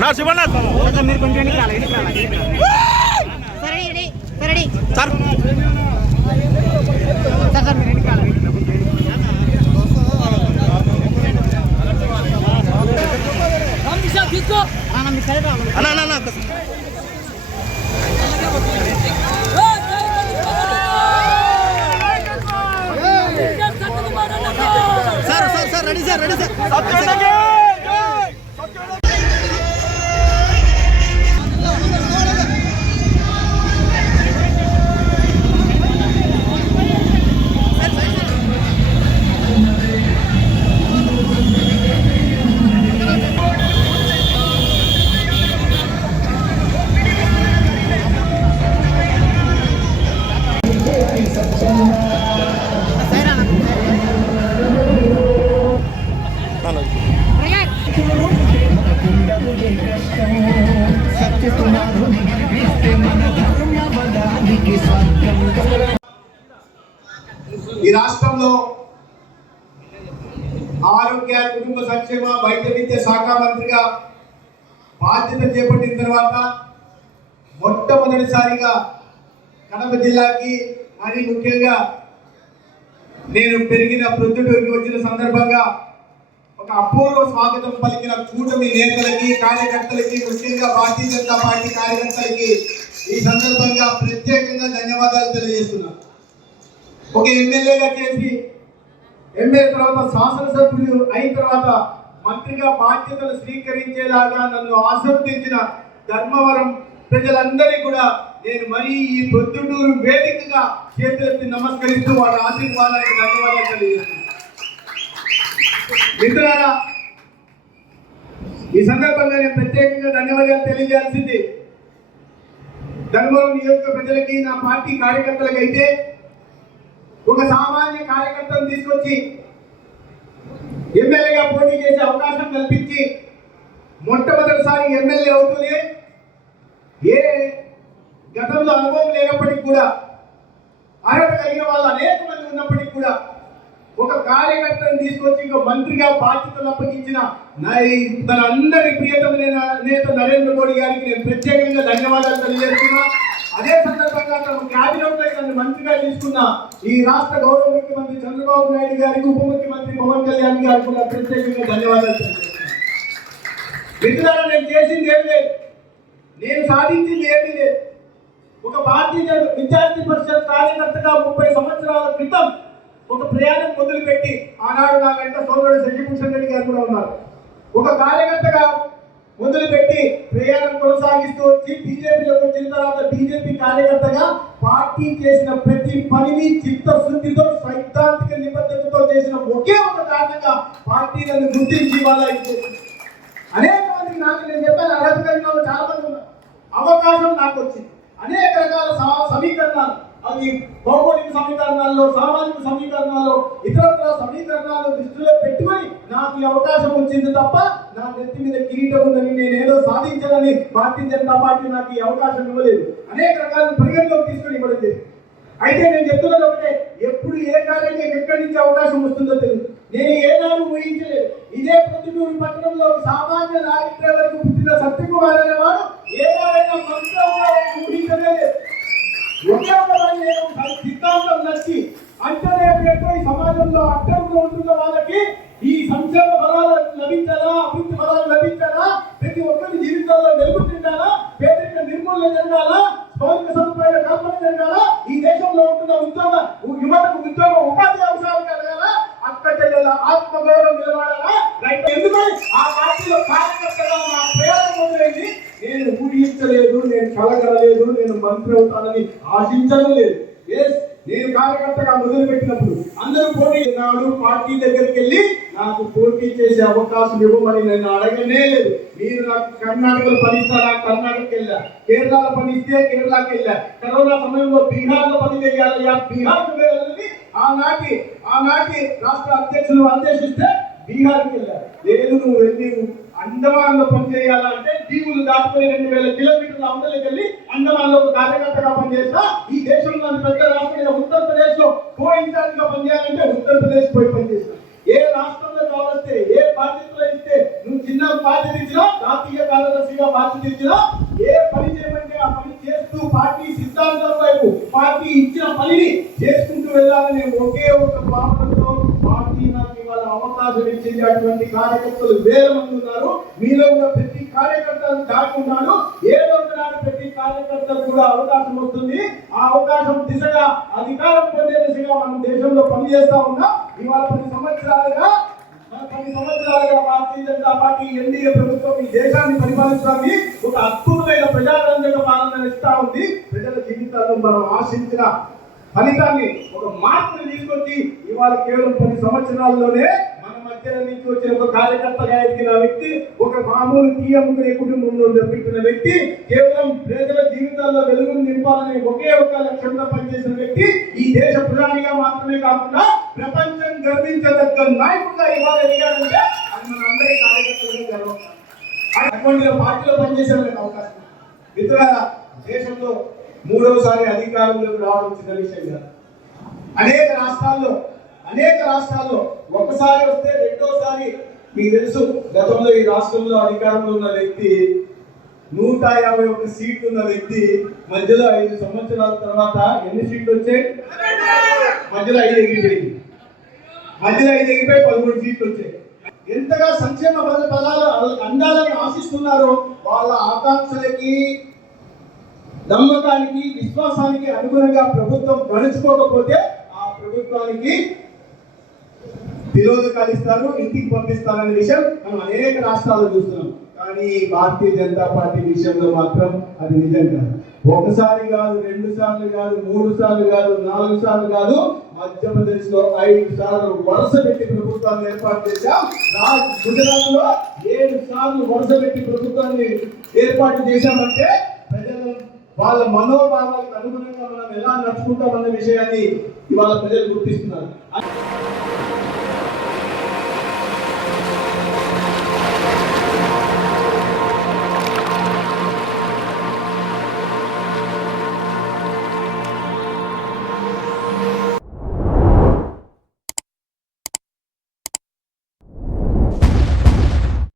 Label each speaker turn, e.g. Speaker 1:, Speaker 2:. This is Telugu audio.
Speaker 1: నా శివనాథ్ మీరు కొంచెం
Speaker 2: సార్ అన్న అన్న సార్
Speaker 3: ఈ రాష్ట్రంలో ఆరోగ్య కుటుంబ సంక్షేమ వైద్య విద్య శాఖ మంత్రిగా బాధ్యత చేపట్టిన తర్వాత మొట్టమొదటిసారిగా కడప జిల్లాకి మరి ముఖ్యంగా నేను పెరిగిన ప్రొద్దుటూరుకి వచ్చిన సందర్భంగా ఒక అపూర్వ స్వాగతం పలికిన కూటమి నేతలకి కార్యకర్తలకి ముఖ్యంగా భారతీయ జనతా పార్టీ కార్యకర్తలకి ఈ సందర్భంగా ప్రత్యేకంగా ధన్యవాదాలు తెలియజేస్తున్నాను. ఒక ఎమ్మెల్యేగా చేసి ఎమ్మెల్యే తర్వాత శాసనసభ్యుడు అయిన తర్వాత మంత్రిగా బాధ్యతలు స్వీకరించేలాగా నన్ను ఆశీర్వదించిన ధర్మవరం ప్రజలందరికీ కూడా నేను మరీ ఈ ప్రొద్దుటూరు వేదికగా చేతులెత్తి నమస్కరిస్తూ వాళ్ళ ఆశీర్వాదానికి ధన్యవాదాలు తెలియజేస్తున్నాను. మిత్రులారా ఈ సందర్భంగా నేను ప్రత్యేకంగా ధన్యవాదాలు తెలియజేయాల్సింది. ధర్మవరం నియోజక ప్రజలకి నా పార్టీ కార్యకర్తలకైతే ఒక సామాన్య కార్యకర్తను తీసుకొచ్చి ఎమ్మెల్యేగా పోటీ చేసే అవకాశం కల్పించి మొట్టమొదటిసారి ఎమ్మెల్యే అవుతూనే ఏ గతంలో అనుభవం లేనప్పటికీ కూడా అర్హత కలిగిన వాళ్ళు అనేక మంది ఉన్నప్పటికీ కూడా ఒక కార్యకర్తను తీసుకొచ్చి ఒక మంత్రిగా బాధ్యతలు అప్పగించిన నా ఈ మనందరి ప్రియతమైన నేత నరేంద్ర మోడీ గారికి నేను ప్రత్యేకంగా ధన్యవాదాలు తెలియజేస్తున్నా. అదే సందర్భంగా తమ క్యాబినెట్ నన్ను మంత్రిగా తీసుకున్న ఈ రాష్ట్ర గౌరవ ముఖ్యమంత్రి చంద్రబాబు నాయుడు గారికి ఉప ముఖ్యమంత్రి పవన్ కళ్యాణ్ గారికి కూడా ప్రత్యేకంగా ధన్యవాదాలు మిత్రులారా నేను చేసింది ఏం లేదు. నేను సాధించింది ఏమీ లేదు. ఒక భారతీయ విద్యార్థి పరిషత్ కార్యకర్తగా ముప్పై సంవత్సరాల క్రితం ఒక ప్రయాణం మొదలుపెట్టి ఆనాడు నా వెంట సోదరుడు శశిభూషణ్ రెడ్డి గారు కూడా ఉన్నారు. ఒక కార్యకర్తగా మొదలుపెట్టి ప్రయాణం కొనసాగిస్తూ వచ్చి బీజేపీలోకి వచ్చిన తర్వాత బీజేపీ కార్యకర్తగా పార్టీ చేసిన ప్రతి పనిని చిత్తశుద్ధితో సైద్ధాంతిక నిబద్ధతతో చేసిన ఒకే ఒక కారణంగా పార్టీ నన్ను గుర్తించి వాళ్ళ అనేక మందికి నాకు నేను చెప్పాను అర్హత కలిగిన చాలా మంది ఉన్నారు. అవకాశం నాకు వచ్చింది. అనేక రకాల సమీకరణాలు. అవి భౌగోళిక సమీకరణాల్లో సామాజిక సమీకరణాల్లో ఇతరత్ర సమీకరణాలు దృష్టిలో పెట్టుకొని నాకు ఈ అవకాశం వచ్చింది తప్ప నా నెత్తి మీద కిరీటం ఉందని నేను ఏదో సాధించాలని భారతీయ జనతా పార్టీ నాకు ఈ అవకాశం ఇవ్వలేదు. అనేక రకాల పరిగణలోకి తీసుకొని ఇవ్వడం అయితే నేను చెప్తున్నది ఒకటే ఎప్పుడు ఏ కార్యానికి ఎక్కడి నుంచి అవకాశం వస్తుందో తెలియదు. నేను ఏనాడు ఊహించలేదు. ఇదే ప్రతిదూరు పట్టణంలో సామాన్య లారీ డ్రైవర్కు పుట్టిన సత్యకుమార్ అనేవాడు ఏనాడైనా మంత్రి ఊహించలేదు. ఒకే సిద్ధాంతం నచ్చి అంటనే ఈ సమాజంలో అడ్డంగా ఉంటున్న వాళ్ళకి ఈ సంక్షేమ ఫలాలు లభించాలా అభివృద్ధి ఫలాలు లభించాలా? ప్రతి ఒక్కరి జీవితాల్లో వెలుగు తింటాలా పేదరిక నిర్మూలన జరగాలా మౌలిక సదుపాయాల కల్పన జరగాలా? ఈ దేశంలో ఉంటున్న ఉద్యోగ యువతకు ఉద్యోగ ఉపాధి అవసరాలు కలగాలా? అక్క చెల్లెల ఆత్మగౌరవం నిలబడాలా? రైట్ ఎందుకని? ఆ పార్టీలో కార్యకర్తగా నా ప్రేరణ మొదలైంది. నేను ఊహించలేదు. కలగలేదు నేను మంత్రి అవుతానని ఆశించడం లేదు. నేను కార్యకర్తగా మొదలు పెట్టినప్పుడు అందరూ పోటీ నాడు పార్టీ దగ్గరికి వెళ్ళి నాకు పోటీ చేసే అవకాశం ఇవ్వమని నేను అడగనే లేదు. మీరు నాకు కర్ణాటకలో పనిస్తారా? కర్ణాటకకి వెళ్ళా. కేరళలో పనిస్తే కేరళకి వెళ్ళా. కరోనా సమయంలో బీహార్లో పని చేయాలయ్యా బీహార్కి వెళ్ళాలని ఆనాటి ఆనాటి రాష్ట్ర అధ్యక్షులు ఆదేశిస్తే బీహార్కి వెళ్ళారు లేదు నువ్వు వెళ్ళి అండమాన్లో పనిచేయాలంటే దీవులు దాటుకుని రెండు వేల కిలోమీటర్ల అవతలకి వెళ్ళి అండమాన్లో ఒక కార్యకర్తగా పనిచేస్తా ఈ దేశంలోని పెద్ద రాష్ట్రమైన ఉత్తరప్రదేశ్లో కో ఇన్ఛార్జ్గా పనిచేయాలంటే ఉత్తరప్రదేశ్ పోయి పనిచేస్తా ఏ రాష్ట్రంలో కావస్తే ఏ బాధ్యతలో ఇస్తే నువ్వు చిన్న బాధ్యత ఇచ్చినా జాతీయ కార్యదర్శిగా బాధ్యత ఇచ్చినా ఏ పని చేయబడే పని చేస్తూ పార్టీ సిద్ధాంతం వైపు పార్టీ ఇచ్చిన పనిని చేసుకుంటూ వెళ్ళాలని ఒకే ఒక భావనతో అటువంటి కార్యకర్తలు వేల మంది ఉన్నారు. మీలో కూడా ప్రతి కార్యకర్త దాగి ఏదో నాడు ప్రతి కార్యకర్తకు కూడా అవకాశం వస్తుంది. ఆ అవకాశం దిశగా అధికారం పొందే దిశగా మనం దేశంలో పనిచేస్తా ఉన్నాం. ఇవాళ పది సంవత్సరాలుగా మన పది సంవత్సరాలుగా భారతీయ జనతా పార్టీ ఎన్డీఏ ప్రభుత్వం ఈ దేశాన్ని పరిపాలిస్తుంది. ఒక అద్భుతమైన ప్రజారంజక పాలన ఇస్తా ఉంది. ప్రజల జీవితాలను మనం ఆశించిన ఫలితాన్ని ఒక మార్పుని తీసుకొచ్చి ఇవాళ కేవలం పది సంవత్సరాల్లోనే మన నుంచి వచ్చిన ఒక కార్యకర్తగా ఎదిగిన వ్యక్తి ఒక మామూలు టీఎంకునే కుటుంబంలో పెట్టిన వ్యక్తి కేవలం ప్రజల జీవితాల్లో వెలుగును నింపాలనే ఒకే ఒక లక్ష్యంతో పనిచేసిన వ్యక్తి ఈ దేశ ప్రధానిగా మాత్రమే కాకుండా ప్రపంచం గర్వించదగ్గ నాయకుడిగా ఇవాళ ఎదిగాడంటే అది మన అందరి కార్యకర్తలకు గర్వం. అటువంటి పార్టీలో పనిచేసే అవకాశం మిత్రులారా దేశంలో మూడవసారి అధికారంలోకి రావడం చిన్న విషయం కాదు. అనేక రాష్ట్రాల్లో అనేక రాష్ట్రాల్లో ఒకసారి వస్తే రెండోసారి మీకు తెలుసు గతంలో ఈ రాష్ట్రంలో అధికారంలో ఉన్న వ్యక్తి నూట యాభై ఒక సీట్లు ఉన్న వ్యక్తి మధ్యలో ఐదు సంవత్సరాల తర్వాత ఎన్ని సీట్లు వచ్చాయి? మధ్యలో ఐదు ఎగిరిపోయింది మధ్యలో ఐదు ఎగిరిపోయి పదమూడు సీట్లు వచ్చాయి. ఎంతగా సంక్షేమ పద పదాలు అందాలని ఆశిస్తున్నారో వాళ్ళ ఆకాంక్షలకి నమ్మకానికి విశ్వాసానికి అనుగుణంగా ప్రభుత్వం నడుచుకోకపోతే ఆ ప్రభుత్వానికి విరోధకాలు ఇస్తారు ఇంటికి పంపిస్తారనే విషయం మనం అనేక రాష్ట్రాల్లో చూస్తున్నాం. కానీ భారతీయ జనతా పార్టీ విషయంలో మాత్రం అది నిజం కాదు. ఒకసారి కాదు రెండు సార్లు కాదు మూడు సార్లు కాదు నాలుగు సార్లు కాదు మధ్యప్రదేశ్లో ఐదు సార్లు వరుస పెట్టి ప్రభుత్వాన్ని ఏర్పాటు చేశాం. గుజరాత్లో ఏడు సార్లు వరుస పెట్టి ప్రభుత్వాన్ని ఏర్పాటు చేశామంటే ప్రజలు వాళ్ళ మనోభావాలకు అనుగుణంగా మనం ఎలా నడుచుకుంటామన్న విషయాన్ని ఇవాళ ప్రజలు గుర్తిస్తున్నారు.